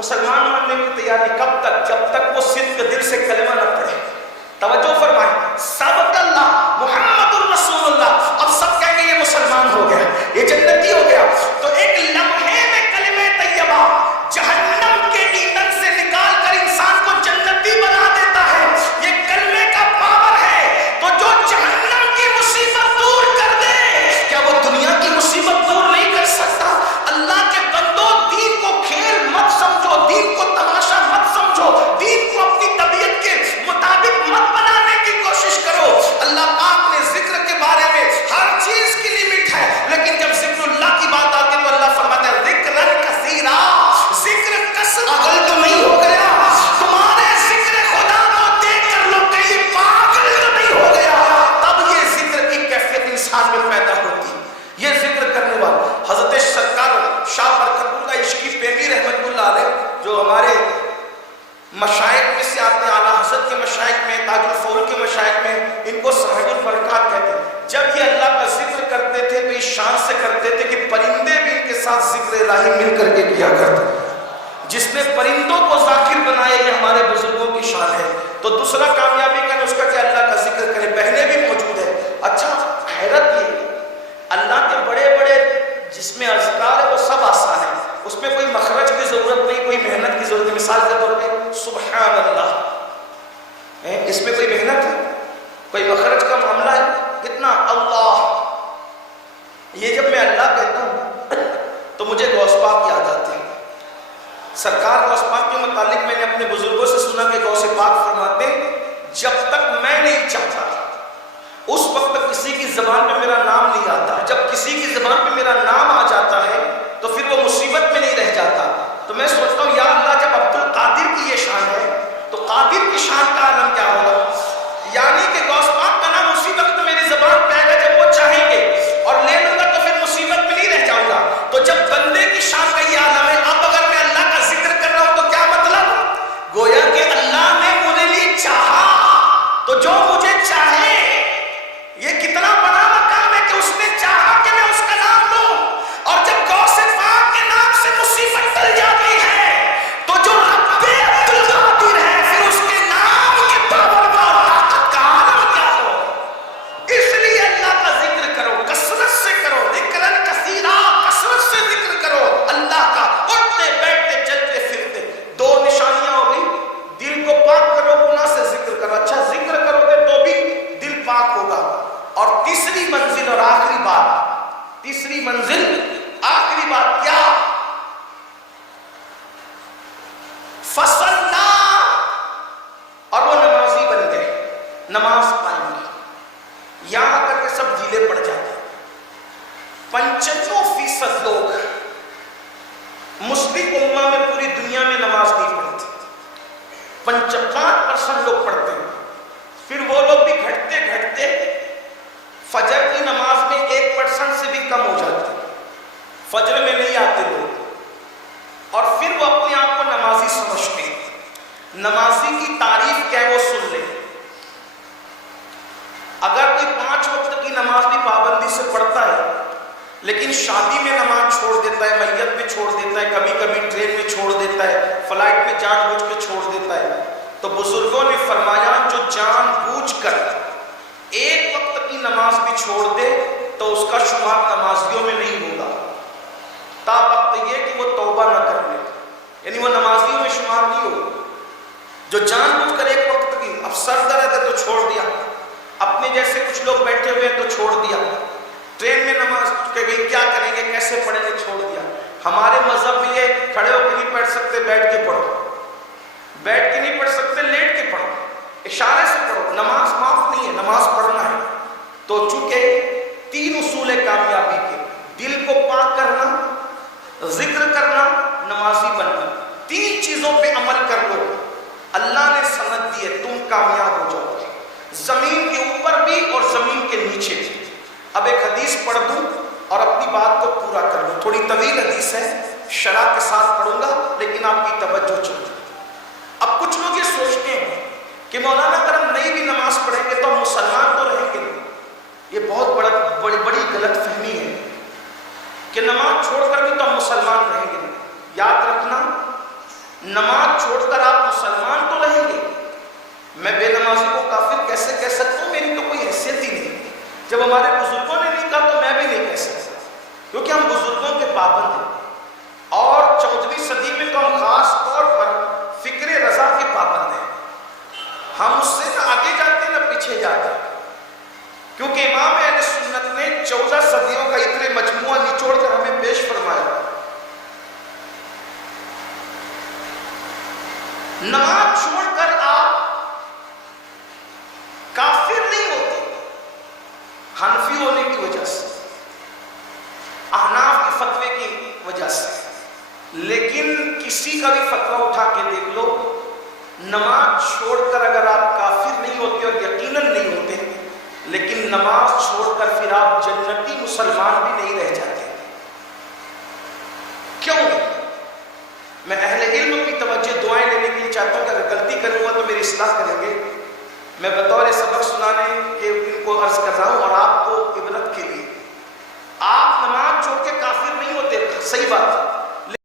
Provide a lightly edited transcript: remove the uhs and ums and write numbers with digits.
مسلمان ماننے کی تیاری کب تک؟ جب تک وہ صدق دل سے کلمہ نہ پڑھے. توجہ فرمائیں. سبق اللہ محمد الرسول اللہ. اب سب کہیں گے یہ مسلمان ہو گیا, یہ جنتی ہو گیا. تو ایک لمحے میں کلمہ طیبہ جہنم کے ایندھن سے نکال کر انسان کو جنتی بنا دیتا ہے. یہ کلمے کا پاور ہے. تو جو جہنم کی مصیبت دور کر دے, کیا وہ دنیا کی مصیبت دور نہیں کر سکتا؟ اللہ کے بندو, دین کو کھیل مت سمجھو, دین کو تماشا مت سمجھو, دین کو اپنی طبیعت کے مطابق مت بنانے کی کوشش کرو. اللہ پاک نے ذکر کے بارے میں ہر چیز کی لمٹ ہے, لیکن جب ذکر اللہ کی بات آتی ہے تو اللہ فرماتا ہے ذکرن کثیرا, ذکر کثرت. پاگل تو نہیں ہو گیا تمہارے ذکر خدا کو دیکھ کر لوگ کہیں پاگل تو نہیں ہو گیا. تب یہ ذکر کی کیفیت انسان میں پیدا ہوتی. یہ ذکر کرنے والا حضرت سرکار شاہ برکت اللہ عشقی پیمی رحمت اللہ علیہ, جو ہمارے مشائخ میں سے آتے ہیں, اعلیٰ حضرت کے مشائخ میں, تاج الفول کے مشائخ میں, ان کو صاحب البرکات کہتے ہیں. جب یہ اللہ کا ذکر کرتے تھے تو اس شان سے کرتے تھے کہ پرندے بھی ان کے ساتھ ذکر الہی مل کر کے کیا کرتے. جس نے پرندوں کو ذاکر بنایا, یہ ہمارے بزرگوں کی شان ہے. تو دوسرا کامیابی کا نسخہ کہ اللہ کا ذکر کرے. بہنیں بھی موجود ہیں. اچھا حیرت یہ, اللہ کے بڑے بڑے جس میں اذکار ہے وہ سب آسان ہے, اس میں کوئی مخرج کی ضرورت نہیں, کوئی محنت کی ضرورت نہیں. مثال کے طور پہ سبحان اللہ, اس میں کوئی محنت ہے, کوئی مخرج کا معاملہ ہے, کتنا اللہ. یہ جب میں اللہ کہتا ہوں تو مجھے غوث پاک یاد آتے ہیں. سرکار غوث پاک کے متعلق میں نے اپنے بزرگوں سے سنا کہ غوث پاک فرماتے ہیں جب تک میں نہیں چاہتا اس وقت کسی کی زبان پہ میرا نام نہیں آتا. جب کسی کی زبان پہ میرا نام آ جاتا ہے تو پھر وہ مصیبت میں نہیں رہ جاتا. تو میں سوچتا ہوں یا اللہ, جب عبد القادر کی یہ شان ہے تو قادر کی شان کا عالم کیا ہوگا. یعنی کہ غوث پاک کا نام اسی وقت میری زبان پہ آئے گا جب وہ چاہیں گے, اور لے لوں گا تو پھر مصیبت میں نہیں رہ جاؤں گا. تو جب بندے کی شان کا یہ عالم ہے, اب اگر میں اللہ کا ذکر کر رہا ہوں تو کیا مطلب, گویا کہ اللہ نے مجھے لیے چاہا, تو جو مجھے چاہے, یہ کتنا بڑا مقام ہے کہ اس نے چاہا کہ میں اس کا نام لوں. اور جب غوث پاک کے نام سے مصیبت ٹل جاتی ہے تو جو رب عبد القادر ہے, پھر اس کے نام کے پاور اور طاقت کا عالم کیا ہو. اس لیے اللہ کا ذکر کرو, کثرت سے کرو, ذکرن کثیرا, کثرت سے ذکر کرو اللہ کا, اٹھتے بیٹھتے چلتے پھرتے. دو نشانیاں ہو گئی, دل کو پاک کرو, گناہ سے ذکر کرو. اچھا ذکر کرو گے تو بھی دل پاک ہوگا. اور تیسری منزل اور آخری بات, تیسری منزل آخری بات کیا, فصلنا, اور وہ نمازی بن گئے, نماز پائیں گے. یہاں کر کے سب ڈھیلے پڑ جاتے. 95% لوگ مسلم امہ میں پوری دنیا میں نماز نہیں پڑھتے. 5% لوگ پڑھتے ہیں. پھر وہ لوگ بھی گھٹتے گھٹتے فجر کی نماز میں 1% سے بھی کم ہو جاتے. فجر میں نہیں آتے لوگ, اور پھر وہ اپنے آپ کو نمازی سمجھتے ہیں. نمازی کی تعریف کیا ہے وہ سن لیں. اگر کوئی 5 وقت کی نماز بھی پابندی سے پڑھتا ہے لیکن شادی میں نماز چھوڑ دیتا ہے, میت میں چھوڑ دیتا ہے, کبھی کبھی ٹرین میں چھوڑ دیتا ہے, فلائٹ میں جان بوجھ کے چھوڑ دیتا ہے, تو بزرگوں نے فرمایا جو جان بوجھ کر 1 وقت کی نماز بھی چھوڑ دے تو اس کا شمار نمازیوں میں نہیں ہوگا, تا وقت یہ کہ وہ توبہ نہ کر لے, یعنی وہ نمازیوں میں شمار نہیں ہوگا. جو جان بوجھ کر 1 وقت کی, اب سر درد ہے تو چھوڑ دیا, اپنے جیسے کچھ لوگ بیٹھے ہوئے تو چھوڑ دیا, ٹرین میں نماز کہ بھئی کیا کریں گے, کیسے پڑھیں گے, چھوڑ دیا. ہمارے مذہب میں یہ کھڑے ہو کے نہیں پڑھ سکتے, بیٹھ کے پڑھو, بیٹھ کے نہیں پڑھ سکتے, لیٹ کے پڑھو, اشارے سے پڑھو. نماز معاف نہیں ہے, نماز پڑھنا ہے. تو چونکہ 3 اصول کامیابی کے, دل کو پاک کرنا, ذکر کرنا, نمازی بننا, 3 چیزوں پہ عمل کر لو, اللہ نے سند دی ہے, تم کامیاب ہو جاؤ گے, زمین کے اوپر بھی اور زمین کے نیچے بھی. اب ایک حدیث پڑھ دوں اور اپنی بات کو پورا کر لوں. تھوڑی طویل حدیث ہے, شرح کے ساتھ پڑھوں گا لیکن آپ کی توجہ چاہیے. اب کچھ لوگ یہ سوچتے ہیں کہ مولانا اگر ہم نہیں بھی نماز پڑھیں گے تو ہم مسلمان تو رہیں گے نہیں. یہ بہت بڑی غلط فہمی ہے کہ نماز چھوڑ کر بھی تو ہم مسلمان رہیں گے نہیں. یاد رکھنا جب ہمارے بزرگوں نے نہیں کہا تو میں بھی نہیں کہہ سکتا، کیونکہ ہم بزرگوں کے پابند ہیں، اور 14ویں صدی میں تو ہم خاص طور پر فکر رضا کے پابند ہیں۔ ہم اس سے نہ آگے جاتے نہ پیچھے جاتے، کیونکہ امام اہل سنت نے 14 صدیوں کا اتنے مجموعہ نچوڑ کر ہمیں پیش فرمایا۔ نماز چھوڑ کر آپ کافر نہیں ہوتے حنفی ہونے کی وجہ سے، احناف کے فتوے کی وجہ سے، لیکن کسی کا بھی فتویٰ اٹھا کے دیکھ لو، نماز چھوڑ کر اگر آپ کافر نہیں ہوتے، اور یقیناً نہیں ہوتے، لیکن نماز چھوڑ کر پھر آپ جنتی مسلمان بھی نہیں رہ جاتے۔ کیوں؟ میں اہل علم کی توجہ دعائیں لینے کے لیے چاہتا ہوں کہ اگر غلطی کروں گا تو میری اصلاح کریں گے۔ میں بطور سبق سنانے کے ان کو عرض کر رہا ہوں، اور آپ کو عبرت کے لیے، آپ نماز چھوڑ کے کافر نہیں ہوتے، صحیح بات ہے،